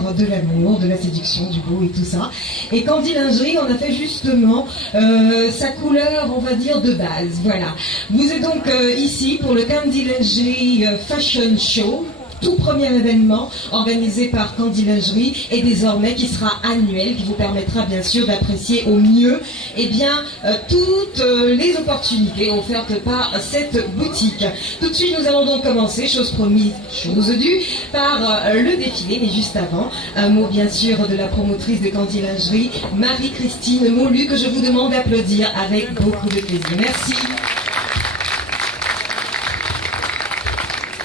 faire de l'amour, de la séduction, du beau et tout ça. Et Candy Lingerie en a fait justement sa couleur, on va dire, de base. Voilà. Vous êtes donc ici pour le Candy Lingerie Fashion Show. Tout premier événement organisé par Candy Lingerie et désormais qui sera annuel, qui vous permettra bien sûr d'apprécier au mieux toutes les opportunités offertes par cette boutique. Tout de suite nous allons donc commencer, chose promise, chose due, par le défilé, mais juste avant, un mot bien sûr de la promotrice de Candy Lingerie, Marie-Christine Moulu, que je vous demande d'applaudir avec beaucoup de plaisir. Merci.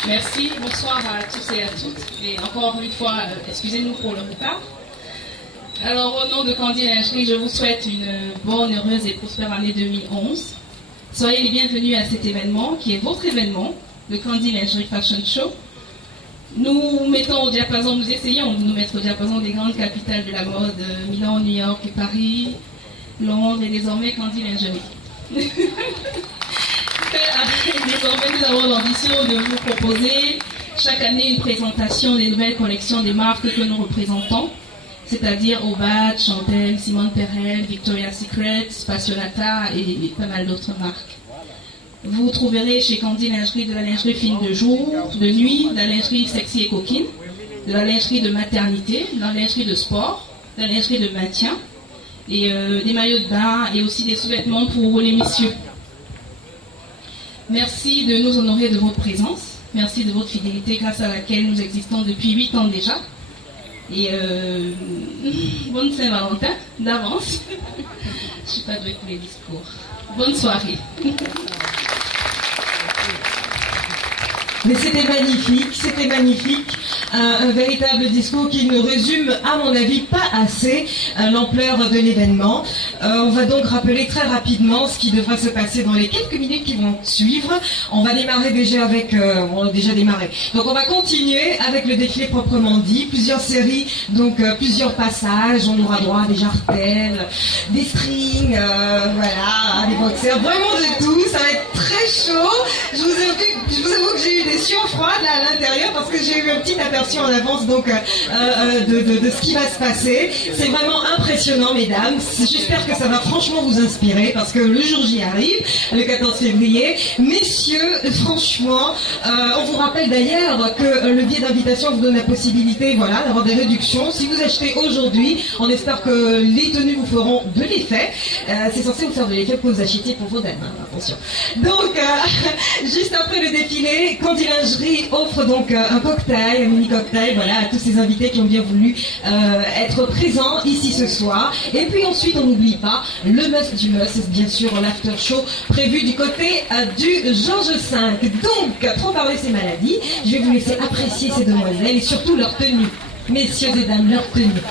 Merci, bonsoir à tous et à toutes. Et encore une fois, excusez-nous pour le retard. Alors, au nom de Candy Lingerie, je vous souhaite une bonne, heureuse et prospère année 2011. Soyez les bienvenus à cet événement, qui est votre événement, le Candy Lingerie Fashion Show. Nous mettons au diapason, nous essayons de nous mettre au diapason des grandes capitales de la mode, Milan, New York et Paris, Londres et désormais Candy Lingerie. Désormais, nous avons l'ambition de vous proposer chaque année une présentation des nouvelles collections des marques que nous représentons, c'est-à-dire Obad, Chantel, Simone Perel, Victoria's Secret, Passionata et pas mal d'autres marques. Vous trouverez chez Candy Lingerie de la lingerie fine de jour, de nuit, de la lingerie sexy et coquine, de la lingerie de maternité, de la lingerie de sport, de la lingerie de maintien, et des maillots de bain et aussi des sous-vêtements pour les messieurs. Merci de nous honorer de votre présence. Merci de votre fidélité grâce à laquelle nous existons depuis 8 ans déjà. Et bonne Saint-Valentin d'avance. Je ne suis pas douée pour les discours. Bonne soirée. Mais c'était magnifique, un véritable discours qui ne résume, à mon avis, pas assez l'ampleur de l'événement. On va donc rappeler très rapidement ce qui devra se passer dans les quelques minutes qui vont suivre. On va démarrer déjà avec... on a déjà démarré. Donc on va continuer avec le défilé proprement dit. Plusieurs séries, donc plusieurs passages. On aura droit à des jartelles, des strings, voilà, des boxers, vraiment de tout. Ça va être très chaud. Je vous avoue que j'ai eu des sueurs froides là, à l'intérieur parce que j'ai eu un petit aperçu en avance donc de ce qui va se passer. C'est vraiment impressionnant, mesdames. J'espère que ça va franchement vous inspirer parce que le jour J arrive, le 14 février. Messieurs, franchement, on vous rappelle d'ailleurs que le billet d'invitation vous donne la possibilité, voilà, d'avoir des réductions. Si vous achetez aujourd'hui, on espère que les tenues vous feront de l'effet. C'est censé vous faire de l'effet pour vous achetiez pour vos dames, hein, attention. Donc, juste après le défilé, Candy Lingerie offre donc un cocktail, un mini cocktail, voilà, à tous ces invités qui ont bien voulu être présents ici ce soir. Et puis ensuite, on n'oublie pas le must du must, bien sûr, l'after show prévu du côté du Georges V. Donc, trop parler ces maladies, je vais vous laisser apprécier ces demoiselles et surtout leur tenue. Messieurs et dames, leur tenue.